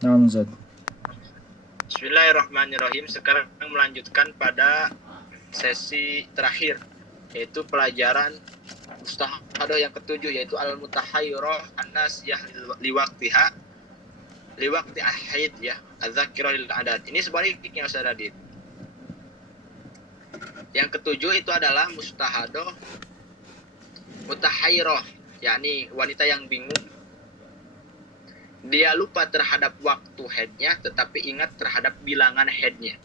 Naam Ustaz. Bismillahirrahmanirrahim. Sekarang melanjutkan pada sesi terakhir, yaitu pelajaran mustahadah yang ketujuh, yaitu al-mutahayyirah an-nasiyah liwaqtiha liwaqti ahid ya, adzakirah lil adad. Ini sebaliknya Ustaz Radit. Yang ketujuh itu adalah mustahadah mutahayyirah, yakni wanita yang bingung. Dia lupa terhadap waktu haidnya, tetapi ingat terhadap bilangan haidnya.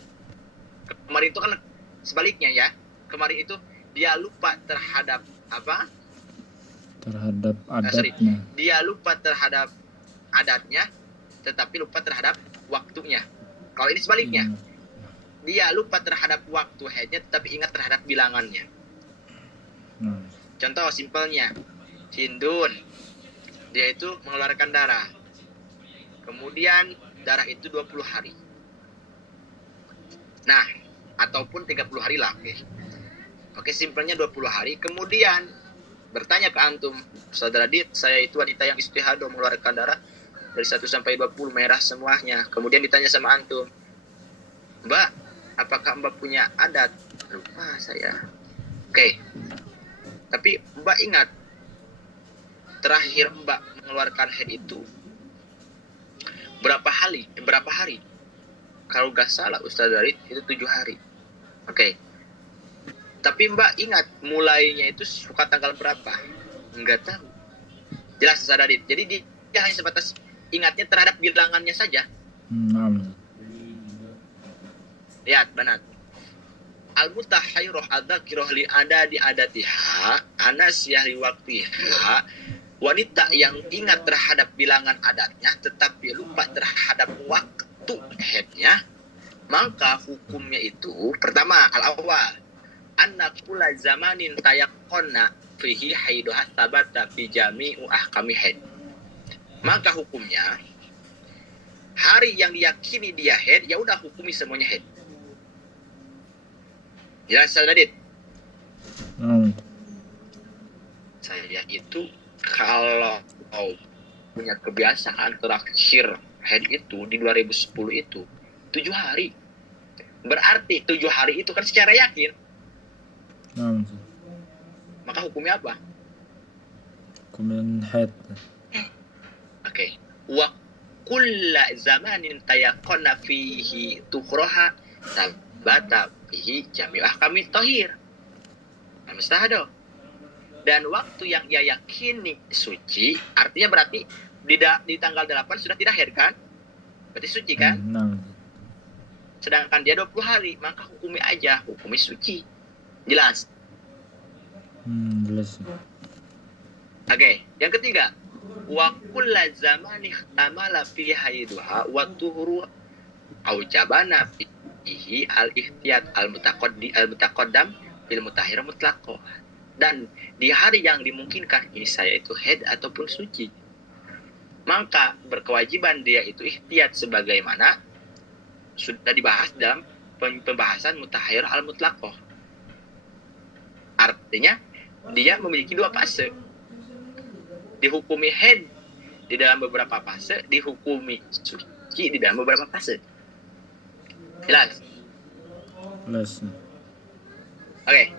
Kemarin itu kan sebaliknya ya. Kemarin itu dia lupa terhadap apa? Terhadap adatnya. Dia lupa terhadap adatnya, tetapi lupa terhadap waktunya. Kalau ini sebaliknya. Dia lupa terhadap waktu haidnya, tetapi ingat terhadap bilangannya. Contoh simpelnya, Hindun, dia itu mengeluarkan darah. Kemudian darah itu 20 hari. Nah, ataupun 30 hari lah. Oke, simpelnya 20 hari. Kemudian bertanya ke antum, Saudara Dit, saya itu wanita yang istihadah mengeluarkan darah dari 1 sampai 20 merah semuanya. Kemudian ditanya sama antum, Mbak, apakah Mbak punya adat? Lupa saya. Oke. Tapi Mbak ingat, terakhir Mbak mengeluarkan haid itu berapa hari? Kalau gak salah Ustaz Darid itu 7 hari. Oke. Tapi Mbak ingat mulainya itu suka tanggal berapa? Enggak tahu. Jelas Ustaz Darid. Jadi dia hanya sebatas ingatnya terhadap bilangannya saja. Lihat, Banat. Al-mutahayyirah adzakirah li adadi adatiha anasiyah li waqtiha. Wanita yang ingat terhadap bilangan adatnya tetapi lupa terhadap waktu haidnya, maka hukumnya itu pertama al-awwal anna kulla zamanin tayaqqana fihi haiduha tabata fi jami'u ahkami haid. Maka hukumnya hari yang diyakini dia haid, ya udah hukumi semuanya haid. Jelas Sadadit? Saya itu kalau punya kebiasaan terakhir haid itu di 2010 itu 7 hari. Berarti 7 hari itu kan secara yakin. Maka hukumnya apa? Hukumin haid. Oke. Wa kulla zamanin tayaqqana fihi tukhraha tabata fihi jami'u ahkamit tahir. Mustahadah. Dan waktu yang ia yakini suci, artinya berarti di tanggal 8 sudah tidak haid kan? Berarti suci kan? Sedangkan dia 20 hari, maka hukumi aja, hukumi suci. Jelas? Jelas. Oke, yang ketiga, wa kulla zamani ihtamala fi haiduha wa tuhuru aujabana fihi al-ihtiyat al-mutaqaddam fil mutahhir mutlaqah. Dan di hari yang dimungkinkan ini saya itu haid ataupun suci, maka berkewajiban dia itu ihtiyat sebagaimana sudah dibahas dalam pembahasan mutahhir al-mutlaqah. Artinya dia memiliki 2 fase. Dihukumi haid di dalam beberapa fase, dihukumi suci di dalam beberapa fase. Jelas? Jelas. Oke.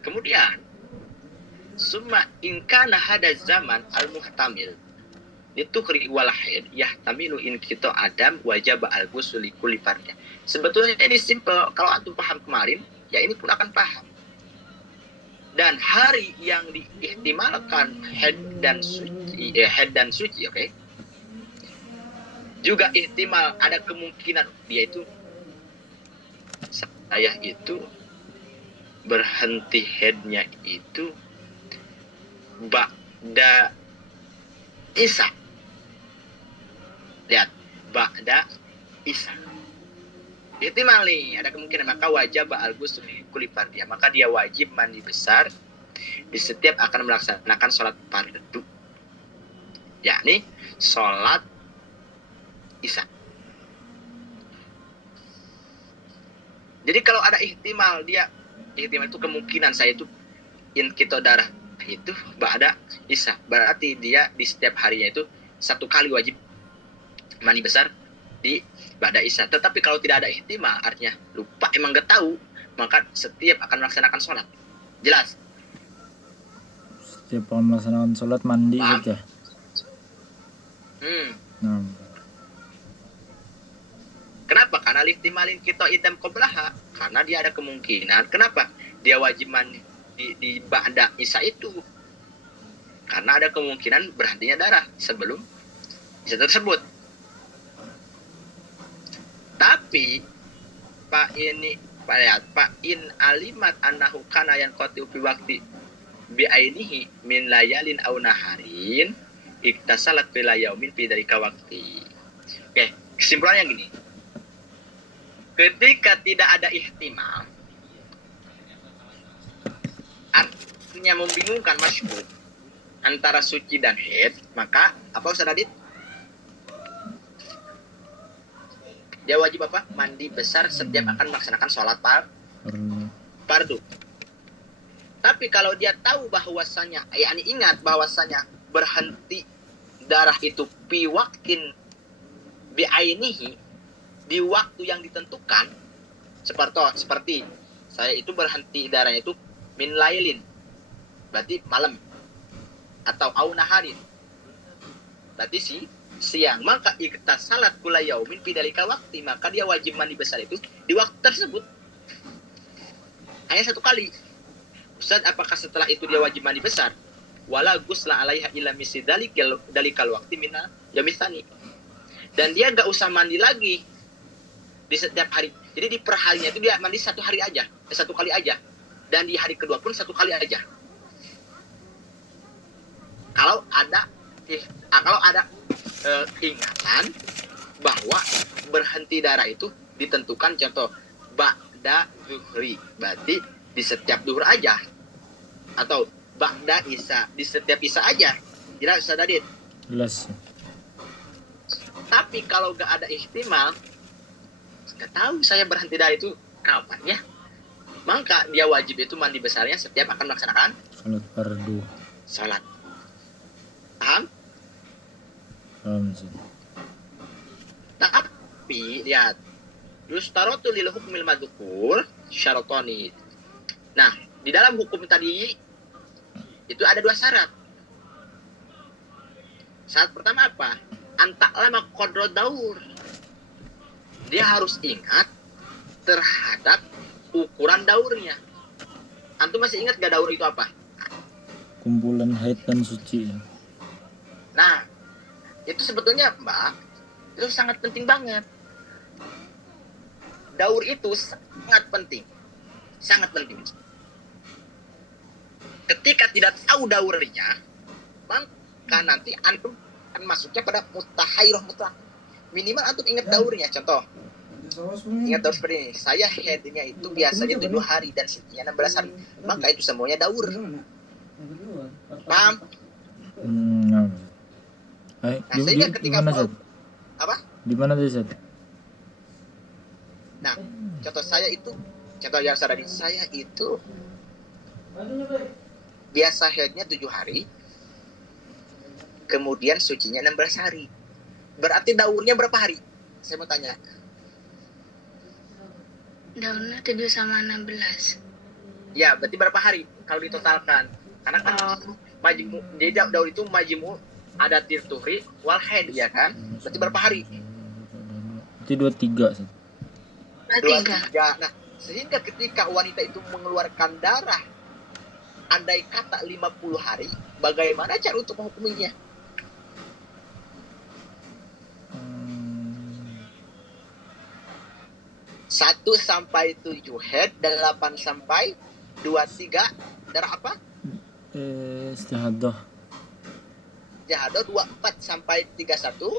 Kemudian summa in kana hada zaman al-muhtamil litukri wal haid yahtamilu in kita adam wajib al-ghusl li kulli fardin. Sebetulnya ini simple, kalau antum paham kemarin, ya ini pun akan paham. Dan hari yang diihtimalkan haid dan suci, oke? Juga ihtimal ada kemungkinan dia itu saya itu berhenti haidnya itu ba'da Isya. Lihat, ba'da Isya. Ihtimal nih, ada kemungkinan, maka wajib al-ghusl kulli fardiyah. Maka dia wajib mandi besar di setiap akan melaksanakan sholat fardu. Yakni sholat Isya. Jadi kalau ada ihtimal itu kemungkinan saya itu inkito darah itu ba'da Isya. Berarti dia di setiap harinya itu 1 kali wajib mani besar di ba'da isya. Tetapi kalau tidak ada ihtimal, artinya lupa, emang gak tahu, maka setiap akan melaksanakan sholat. Jelas? Setiap melaksanakan sholat mandi Paham? saja. Nah, Kenapa? Karena lihtimalin kita idam qoblaha. Karena dia ada kemungkinan. Kenapa? Dia wajib mandi di ba'da isya itu. Karena ada kemungkinan berhentinya darah sebelum isya tersebut. Tapi Pak in alimat annahu kana yanqati fi waqti bi ainihi min layalin aw naharin iktasalat fi yaumin fi dzalika waqti. Oke, kesimpulannya gini. Ketika tidak ada ihtimal, artinya membingungkan masyhur antara suci dan haid, maka apa Ustaz Adit? Dia wajib apa? Mandi besar setiap akan melaksanakan sholat fardu. Tapi kalau dia tahu bahwasanya, yakni ingat bahwasanya berhenti darah itu fi waqtin bi ainihi, di waktu yang ditentukan, seperti saya itu berhenti darahnya itu min lailin, berarti malam, atau au naharin, berarti siang, maka iktasalat kula yaumin fi dzalika waqti, maka dia wajib mandi besar itu di waktu tersebut. Hanya satu kali. Ustaz, apakah setelah itu dia wajib mandi besar? Wala gusla alaiha illa misli dalikal waqti mina yamitsani. Dan dia enggak usah mandi lagi di setiap hari. Jadi di perharinya itu dia mandi satu kali aja. Dan di hari kedua pun satu kali aja. Kalau ada ingatan bahwa berhenti darah itu ditentukan, contoh ba'da zuhri, berarti di setiap duhur aja, atau ba'da isya, di setiap isya aja. Jelas Ustaz Adit? jelas. Tapi kalau gak ada ihtimal, gak tahu saya berhenti darah itu kapan ya, maka dia wajib itu mandi besarnya setiap akan melaksanakan Sholat fardu. sholat. Paham? Paham sih. Tapi lihat, yustarotu lil hukmil madzukur syaratoni. Nah, di dalam hukum tadi itu ada dua syarat. Syarat pertama apa? Antaklama qadra daur. Dia harus ingat terhadap ukuran daurnya. Antum masih ingat gak daur itu apa? Kumpulan haid dan suci. Nah, itu sebetulnya Mbak, itu sangat penting banget. Daur itu sangat penting. Sangat penting. Ketika tidak tahu daurnya, maka nanti antum akan masuknya pada mutahairah mutlak. Minimal antum ingat daurnya. Contoh, ingat daur seperti ini. Saya haidnya itu biasanya 7 hari dan sucinya 16 hari. Maka itu semuanya daur. Paham? Nah. Nah, sehingga ketika Gimana, Zat? apa? Di mana tuh, Zat? Nah, contoh saya itu, contoh yang saya itu biasa haidnya 7 hari, kemudian sucinya 16 hari. Berarti daurnya berapa hari? Saya mau tanya. Daunnya 7 sama 16. Ya, berarti berapa hari kalau ditotalkan? Karena kan majmu, jadi daur itu majmu ada tirtuhri wal haid, ya kan? Berarti berapa hari? Itu 23, Zat. 23. Nah, sehingga ketika wanita itu mengeluarkan darah, andai kata 50 hari, bagaimana cara untuk menghukuminya? 1 sampai 7 head, 8 sampai 23 darah apa? Istihadah. Jahadah 24 sampai 31.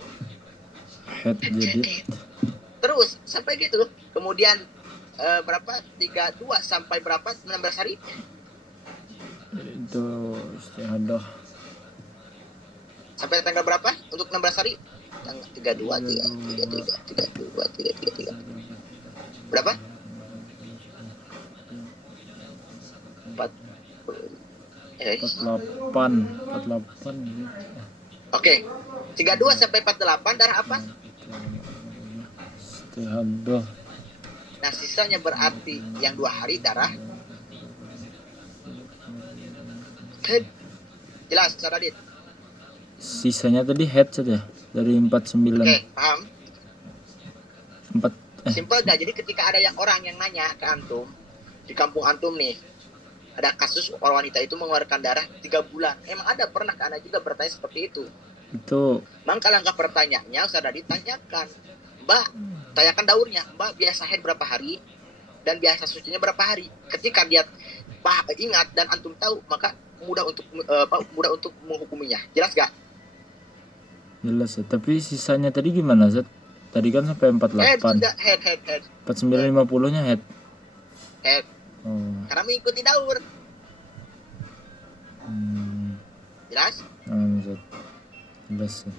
Haid jadid. Terus sampai gitu. Kemudian berapa? 32 sampai berapa? 16 hari. Itu istihadah. Sampai tanggal berapa untuk 16 hari? Tanggal 32, 33. Berapa? 48. Oke. 32 sampai 48 darah apa? Istihadah. Nah, sisanya berarti yang 2 hari darah haid. Jelas, Ustaz Adit? Sisanya tadi head saja dari 49. Oke, paham? 4 Simpel gak? Jadi ketika ada orang yang nanya ke antum, di kampung antum nih, ada kasus orang wanita itu mengeluarkan darah 3 bulan. Emang ada, pernah ke anak juga bertanya seperti itu. itu Maka langkah pertanyaannya Ustaz Adit tanyakan, Mbak, tanyakan daurnya, Mbak biasa haid berapa hari dan biasa sucinya berapa hari. Ketika dia ingat dan antum tahu, maka mudah untuk menghukuminya. Jelas gak? jelas ya. Tapi sisanya tadi gimana, Zat? Tadi kan sampai Head 48. juga, head. 4950-nya head. Head. Oh. Karena mengikuti daur. Jelas? Zat. Jelas ya.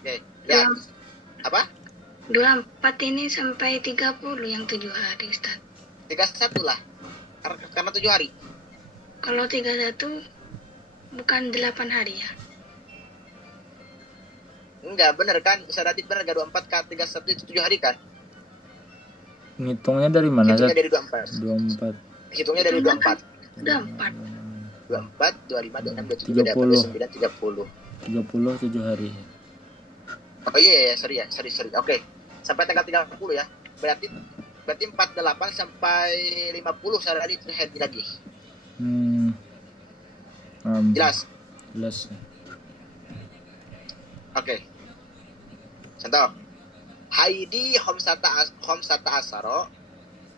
Oke, lihat. Apa? 24 ini sampai 30 yang 7 hari, Ustaz. 31 lah. Karena 7 hari. Kalau 31 bukan 8 hari ya? Enggak, bener kan? Ustaz Adit bener gak? 24 ke 31 itu 7 hari kan? Ngitungnya dari mana, Zat? Hitungnya dari 24. 24. Hitungnya dari 24. 24. 24, 25, 26, 27, 28, 29, 30. 30 7 hari. Oh iya, sorry. Oke. Sampai tanggal 30 ya. Berarti 48 sampai 50 Ustaz Adit itu head lagi. Jelas? Jelas. Oke. Contoh. Haidi homsata asaro.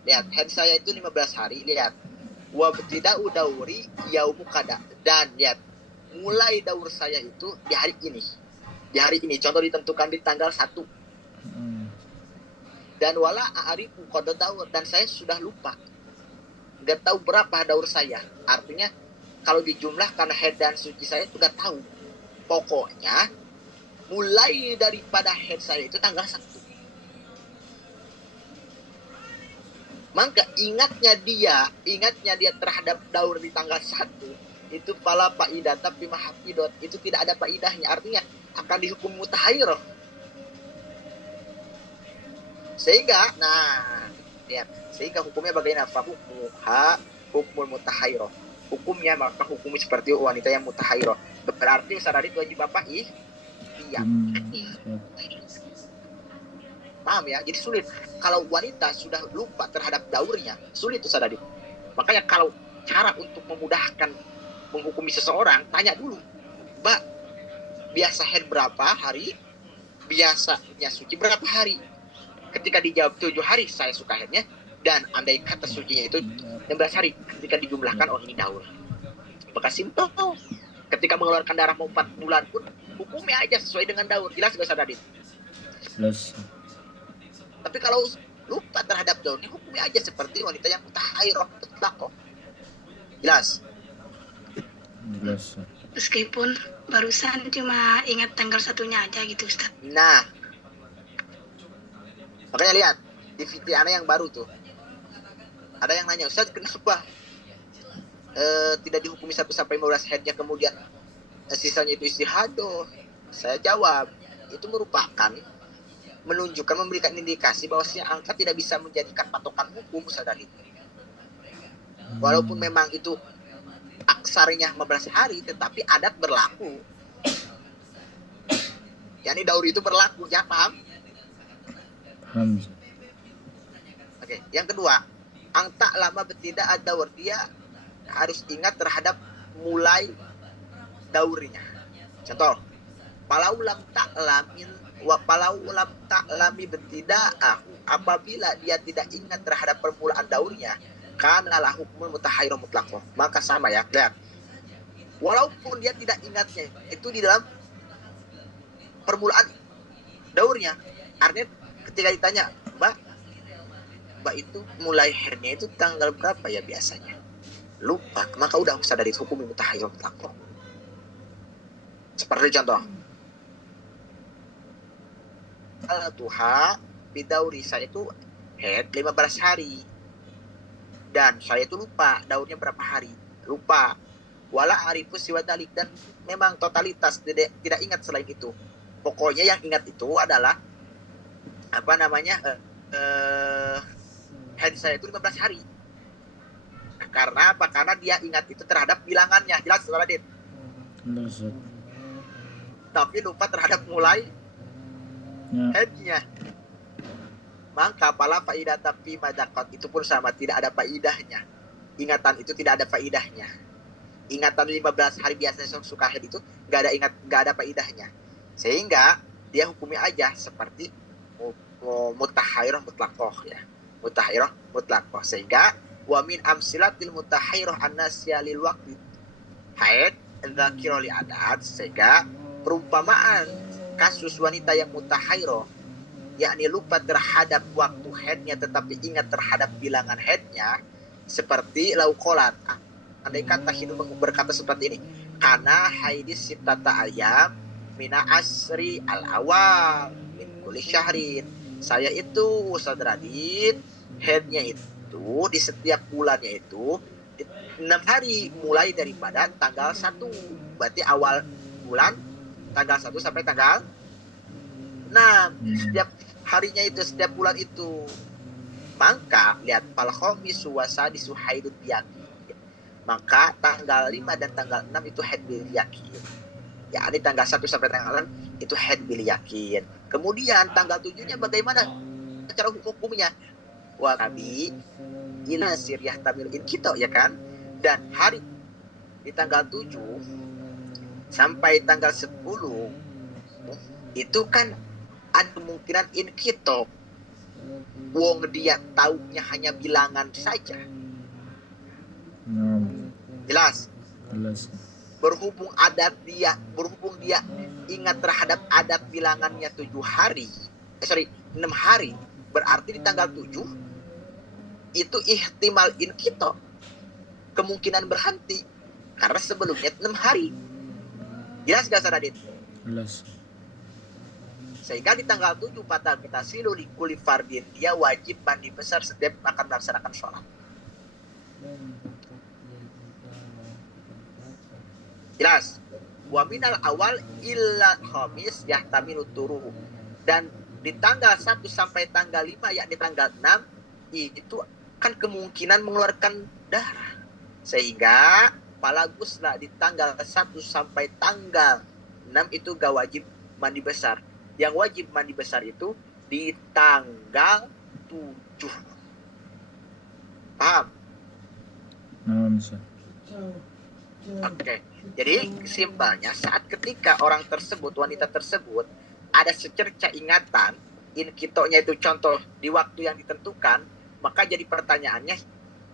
Lihat, head saya itu 15 hari. Lihat. Wa tidak udauri yaumu kada. Dan lihat, mulai daur saya itu di hari ini. Di hari ini. Contoh ditentukan di tanggal 1. Dan wala a'arifu qada daur. Dan saya sudah lupa. Gak tahu berapa daur saya. Artinya, kalau dijumlahkan head dan suci saya itu gak tahu. Pokoknya, mulai daripada head saya itu tanggal 1. Maka ingatnya dia terhadap daur di tanggal 1 itu pala faidah tapi mahafidot itu tidak ada faidahnya, artinya akan dihukum mutahayyirah. Sehingga sehingga hukumnya bagaimana? Hukumul mutahayyirah. Hukumnya maka hukumnya seperti wanita yang mutahayyirah. Berarti Ustaz Adit wajib apa? Iya. Paham ya? Jadi sulit. Kalau wanita sudah lupa terhadap daurnya, sulit Ustaz Adit. Makanya kalau cara untuk memudahkan menghukumi seseorang, tanya dulu, Mbak, biasa haid berapa hari? Biasanya suci berapa hari? Ketika dijawab 7 hari, saya suka haidnya. Dan andai kata sucinya itu 16 hari, ketika dijumlahkan, oh ini daur. Maka simpel. Ketika mengeluarkan darah mau 4 bulan pun, hukumnya aja sesuai dengan daur. Jelas gak Ustaz Adit? Jelas. Tapi kalau lupa terhadap daurnya, hukumnya aja seperti wanita yang mutahayyirah mutlaqah. Jelas? Jelas. Meskipun barusan cuma ingat tanggal 1-nya aja gitu, Ustaz. Nah, makanya lihat di video ana yang baru tuh, ada yang nanya, Ustaz kenapa tidak dihukumi 1 sampai 15 haidnya kemudian sisanya itu istihadah? Saya jawab, itu merupakan menunjukkan, memberikan indikasi bahwasanya angka tidak bisa menjadikan patokan hukum Ustaz Adit. Walaupun memang itu aksarnya 15 hari, tetapi adat berlaku. Yani daur itu berlaku, ya paham? Paham. Oke, yang kedua, angta lama betidak ad-daur, dia harus ingat terhadap mulai daurnya. Contoh, palau lam ta'lami betidak, apabila dia tidak ingat terhadap permulaan daurnya, kana la hukmul mutahayyirah mutlaqah. Maka sama ya, lihat. Walaupun dia tidak ingatnya, itu di dalam permulaan daurnya. Artinya ketika ditanya, Mbak itu mulai haidnya itu tanggal berapa ya biasanya? Lupa, maka udah usah dari hukum mutahayyirah mutlaqah. Seperti contoh, Tuha bidauri, saya itu haid 15 hari. Dan saya itu lupa daurnya berapa hari. Lupa. Wala arifus siwa dalik, dan memang totalitas tidak ingat selain itu. Pokoknya yang ingat itu adalah apa namanya haid saya itu 15 hari. Karena apa? Karena dia ingat itu terhadap bilangannya. Jelas Saudara Dit? Jelas Ustaz. Tapi lupa terhadap mulai Ya. haidnya. Maka pala faidah tapi madakot itu pun sama, tidak ada faidahnya. Ingatan itu tidak ada faidahnya. Ingatan 15 hari biasanya suka haid itu nggak ada faidahnya. Sehingga dia hukumi aja seperti mutahairah mutlaqoh ya. Mutahairah mutlaqoh. Sehingga wa min amsilatil mutahairah an-nasya lil waqti haid dzakira li adat. Sehingga perumpamaan kasus wanita yang mutahairah, yakni lupa terhadap waktu haidnya tetapi ingat terhadap bilangan haidnya, seperti laukolat. Andai kata Hindu berkata seperti ini, karena haidis sitata ayam mina asri al awal min kulli syahrin. Saya itu Saudara Dit, haidnya itu di setiap bulannya itu 6 hari mulai daripada tanggal 1. Berarti awal bulan tanggal 1 sampai tanggal 6. Setiap harinya itu, setiap bulan itu. Maka lihat fal khamisu wa sadisu haidun yakin. Maka tanggal 5 dan tanggal 6 itu haid bil yakin. Ya, ini tanggal 1 sampai tanggal 6 itu haid bil yakin. Kemudian tanggal 7-nya bagaimana cara hukumnya? Wa nabi ila siriyah tamil in kita, ya kan? Dan hari di tanggal 7 sampai tanggal 10 itu kan ada kemungkinan in kita. Wong dia taunya hanya bilangan saja. Jelas? Jelas. Berhubung dia ingat terhadap adat bilangannya 6 hari, berarti di tanggal 7 itu ihtimal in kita, kemungkinan berhenti karena sebelumnya 6 hari. Jelas gak Saudara Dit? Jelas. Sehingga di tanggal 7 batal kita silu di kuli fardin, dia wajib mandi besar setiap akan melaksanakan sholat. Jelas? Wa minal awal illa khamis yahtamilu turuhu. Dan di tanggal 1 sampai tanggal 5, yakni tanggal 6, itu kan kemungkinan mengeluarkan darah. Sehingga palaguslah di tanggal 1 sampai tanggal 6 itu gak wajib mandi besar. Yang wajib mandi besar itu di tanggal 7. Paham? Ustaz. Oke. Jadi simpelnya saat ketika orang tersebut, wanita tersebut ada secerca ingatan in kitonya itu contoh di waktu yang ditentukan, maka jadi pertanyaannya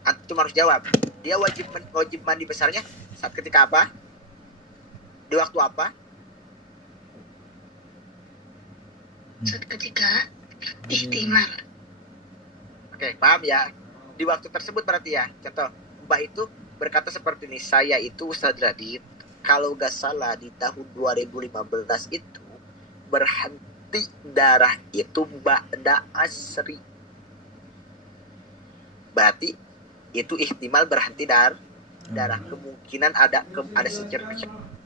antum harus jawab. Dia wajib mandi besarnya saat ketika apa? Di waktu apa? Saat ketika ihtimal. Oke, paham ya? Di waktu tersebut berarti ya. Contoh, Mbak itu berkata seperti ini, saya itu Ustaz Radit, kalau gak salah di tahun 2015 itu berhenti darah itu ba'da asri. Berarti itu ihtimal berhenti darah. Kemungkinan ada secerca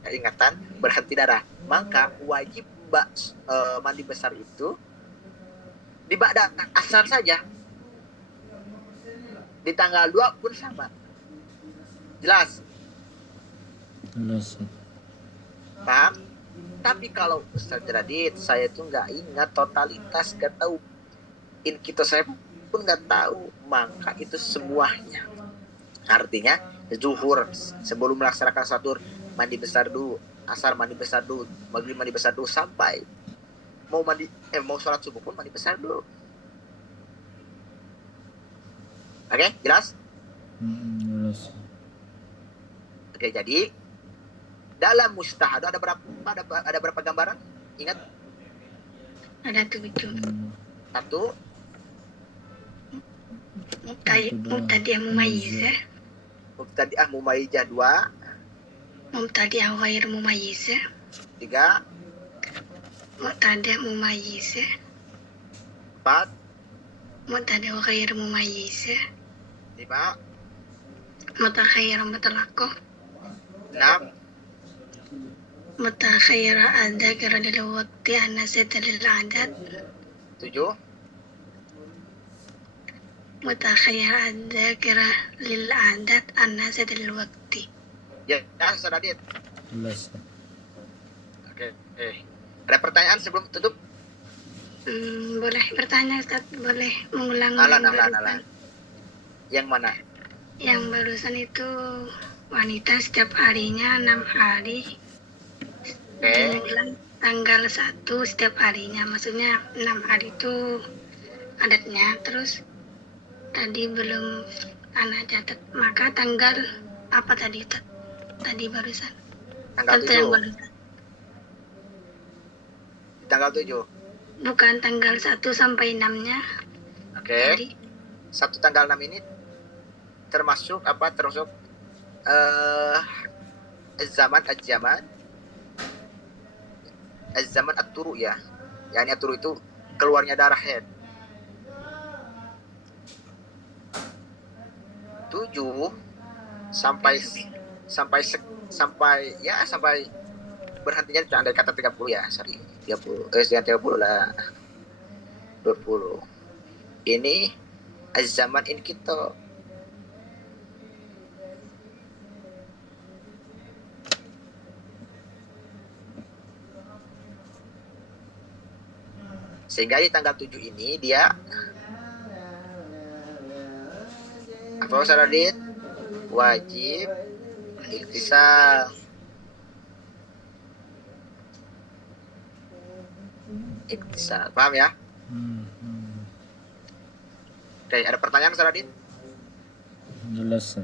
ingatan berhenti darah. Maka wajib mandi besar itu di ba'da asar saja. Di tanggal 2 pun sama. Jelas? Jelas. Paham? Tapi kalau Ustaz Radit, saya tuh nggak ingat totalitas, nggak tahu. In kita saya pun nggak tahu. Maka itu semuanya. Artinya, zuhur sebelum melaksanakan satur mandi besar dulu, asar mandi besar dulu, maghrib mandi besar dulu, sampai mau sholat subuh pun mandi besar dulu. Oke, jelas? Jelas. Oke, jadi dalam mustahad ada berapa gambaran? Ingat? Ada 7. 1, Mubtadi'ah mumayyizah, mubtadi'ah mumayyizah. 2, mubtadi'ah ghair mumayyizah, 3, mubtadi'ah mumayyizah, 4, mubtadi'ah ghair mumayyizah, 5, mutakhayyir mutlaqah, 6, Mutakhira adzakira lil waqti anasita lil adat. 7. Mutakhira adzakira lil adat anasita lil waqti. Ya, Ustaz Adit. Jelas. Oke. Ada pertanyaan sebelum tutup? Boleh bertanya Ustaz, boleh mengulang Alan. yang barusan. Yang mana? Yang barusan itu wanita setiap harinya 6 hari. Oke. Dimulai tanggal 1 setiap harinya. Maksudnya 6 hari itu adatnya. Terus tadi belum anak catat. Maka tanggal apa tadi Ustaz? Tadi barusan. Tanggal Contoh yang 7. barusan. Tanggal 7. Bukan tanggal 1 sampai 6-nya. Oke. Tadi. 1 tanggal 6 ini termasuk apa? Termasuk zaman at-turu ya. Yani at-turu itu keluarnya darah head. 7 sampai berhentinya andai kata 30 ya, sorry. 30 lah. 20. Ini az-zaman in kita. Sehingga di tanggal 7 ini dia apa Ustaz Radit? Wajib iktisal. Paham ya? Oke, ada pertanyaan Ustaz Radit? Jelas.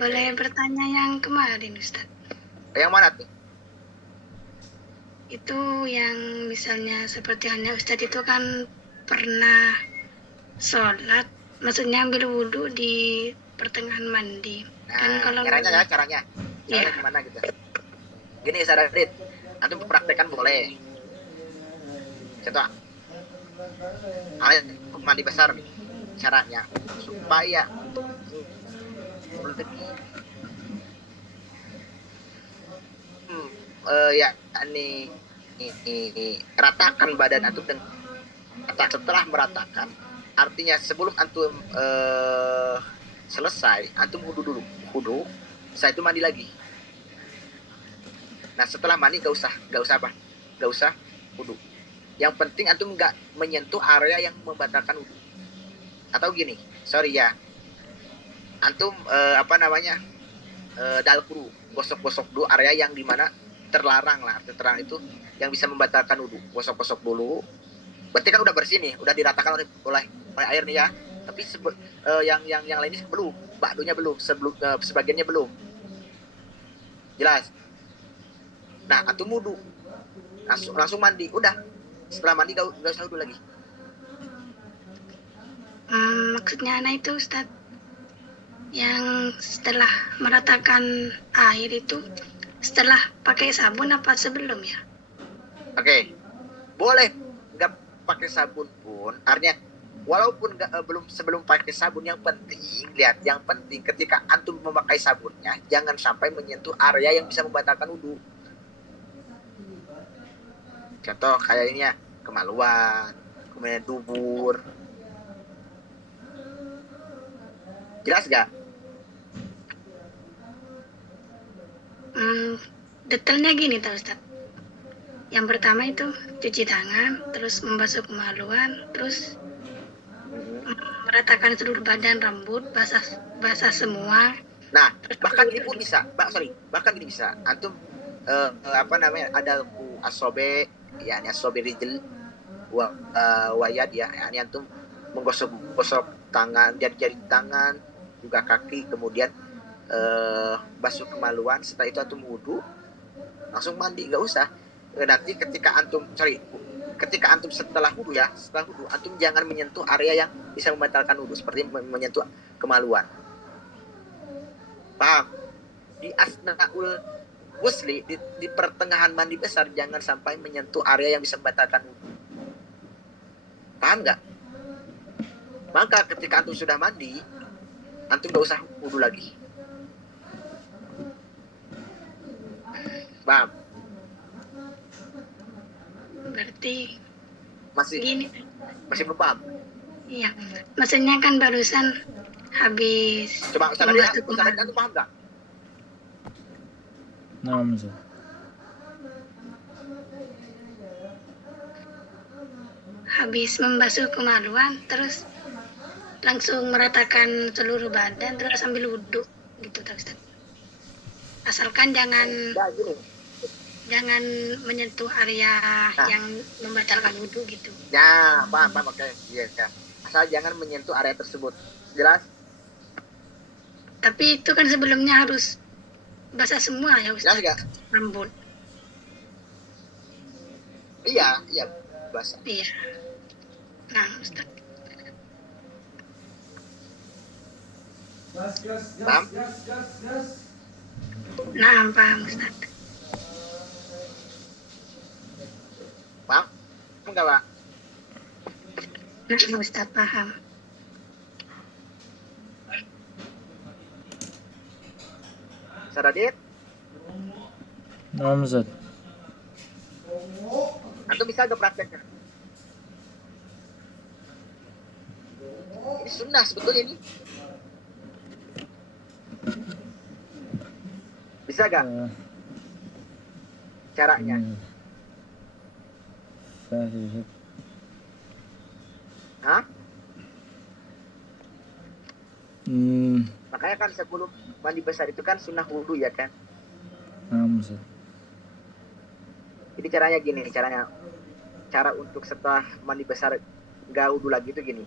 Boleh bertanya yang kemarin Ustaz? Yang mana tuh? Itu yang misalnya seperti halnya Ustadz itu kan pernah sholat, maksudnya ambil wudhu di pertengahan mandi. Nah, Kan kalau caranya Iya. gimana gitu. Gini Ustaz Radit, antum praktekkan boleh. Contoh, mandi besar nih, caranya supaya ya ini ratakan badan antum dengan setelah meratakan, artinya sebelum antum selesai, antum wudhu, setelah itu mandi lagi. Nah setelah mandi gak usah wudhu. Yang penting antum gak menyentuh area yang membatalkan wudhu. Atau gini, sorry ya, antum dalkuru, gosok-gosok dulu area yang dimana terlarang itu yang bisa membatalkan wudhu. Gosok-gosok dulu. Berarti kan udah bersih nih, udah diratakan oleh air nih ya. Tapi yang lainnya belum, bakdunya belum, sebagiannya belum. Jelas. Nah, antum wudhu, langsung mandi, udah. Setelah mandi gak usah wudhu lagi. Maksudnya anak itu Ustaz, yang setelah meratakan air itu setelah pakai sabun apa sebelum ya? Oke. Boleh nggak pakai sabun pun, artinya walaupun belum sebelum pakai sabun, yang penting ketika antum memakai sabunnya jangan sampai menyentuh area yang bisa membatalkan wudhu. Contoh kayak ini ya, kemaluan, kemudian dubur. Jelas gak? Detailnya gini tau Ustaz. Yang pertama itu cuci tangan, terus membasuh kemaluan, terus meratakan seluruh badan, rambut, basah semua. Nah, bahkan ini bisa. Antum ada asobe, ya ini asobe rijl wayad ya, ini antum menggosok tangan, jari tangan, juga kaki, kemudian basuh kemaluan, setelah itu antum wudhu, langsung mandi, nggak usah. Nanti ketika antum setelah wudhu antum jangan menyentuh area yang bisa membatalkan wudhu, seperti menyentuh kemaluan. Paham? Di asnaul wusli, di pertengahan mandi besar, jangan sampai menyentuh area yang bisa membatalkan wudhu. Paham nggak? Maka ketika antum sudah mandi, antum nggak usah wudhu lagi. Paham? Berarti Masih gini, belum paham? iya. Maksudnya kan barusan habis Coba Ustaz membasuh Adit kemaluan. antum paham nggak? Naam Ustaz. Habis membasuh kemaluan, terus langsung meratakan seluruh badan, terus sambil wudhu gitu, tak Ustaz. Asalkan jangan Ya gini. menyentuh area yang membatalkan wudhu gitu. Ya, paham, oke. Iya, ya. Asal jangan menyentuh area tersebut. Jelas? Tapi itu kan sebelumnya harus basah semua ya Jelas Ustaz, nggak? rambut. Iya, basah. Iya. Nah Ustaz. Paham? Nah, paham Ustaz. Paham? Enggak, Pak? Nah Ustaz, paham. Ustaz Adit, Naam Ustaz. antum bisa nggak prakteknya? Ini sunnah sebetulnya ini. Bisa nggak caranya? Sahih Ustaz. Hah? Hmm, Makanya kan sebelum mandi besar itu kan sunnah wudu ya kan? naam Ustaz. Jadi caranya gini, cara untuk setelah mandi besar nggak wudu lagi itu gini.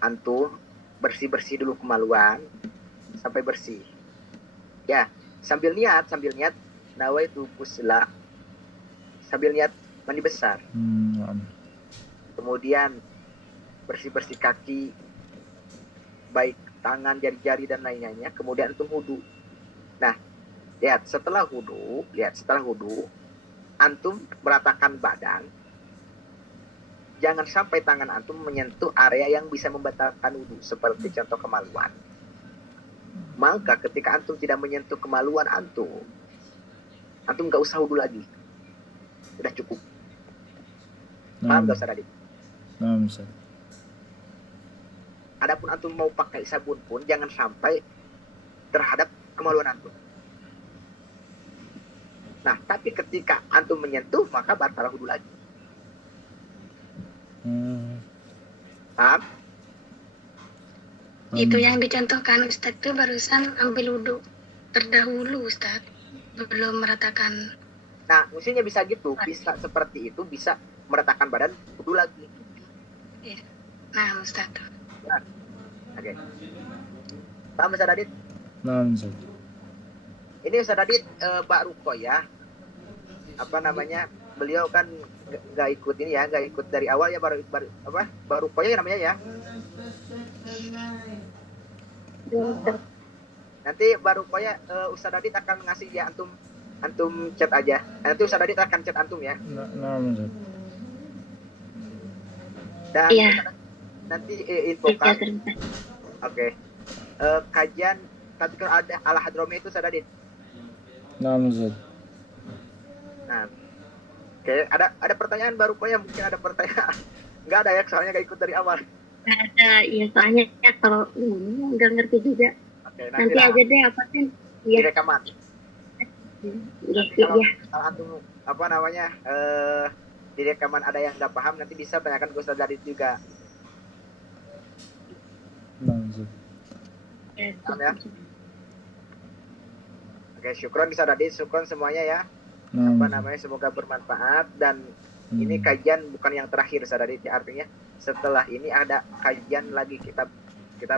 Antum bersih-bersih dulu kemaluan sampai bersih. Ya, sambil niat nawaitu ghusla. Sambil niat mandi besar. Naam. Kemudian bersih-bersih kaki, baik tangan, jari-jari dan lain-lainnya. Kemudian antum wudu. Nah, lihat setelah wudu, antum meratakan badan. Jangan sampai tangan antum menyentuh area yang bisa membatalkan wudu, seperti contoh kemaluan. Maka ketika antum tidak menyentuh kemaluan antum nggak usah wudu lagi. Sudah cukup. Paham nggak Ustaz Adit? Naam Ustaz. Adapun antum mau pakai sabun pun jangan sampai terhadap kemaluan antum. Nah, tapi ketika antum menyentuh maka batal wudu lagi. Paham? Itu yang dicontohkan Ustaz tuh barusan ambil wudhu terdahulu Ustaz, belum meratakan. Nah, mestinya bisa gitu, bisa seperti itu, bisa meratakan badan wudu lagi. Ya. Nah Ustaz. Oke. Paham Ustaz Adit? Naam Ustaz. Ini Ustaz Adit, Pak Rukoyah, beliau kan nggak ikut ini ya, nggak ikut dari awal ya, baru Rukoyah namanya ya. Nanti baru Rukoyah, Ustaz Adit akan ngasih ya, antum chat aja. Nanti Ustaz Adit akan chat antum ya. Naam Ustaz. Dan Iya. nanti infokan. Oke. Kajian tadkir ada ala hadromi itu Ustaz Adit. Naam Ustaz. Nah, oke, ada pertanyaan baru Rukoyah, mungkin ada pertanyaan. Nggak ada ya, soalnya nggak ikut dari awal. Ada, ya soalnya ya kalau nggak ngerti juga. Oke, Nanti aja deh apa sih? Di Ya, rekaman. ya. Kalau antum di rekaman ada yang nggak paham, nanti bisa tanyakan ke Ustaz Adit juga. Naam Ustaz. Paham ya? Oke, syukron Ustaz Adit, syukron semuanya ya. Naam. Semoga bermanfaat. Dan ini kajian bukan yang terakhir Ustaz Adit, artinya setelah ini ada kajian lagi, kita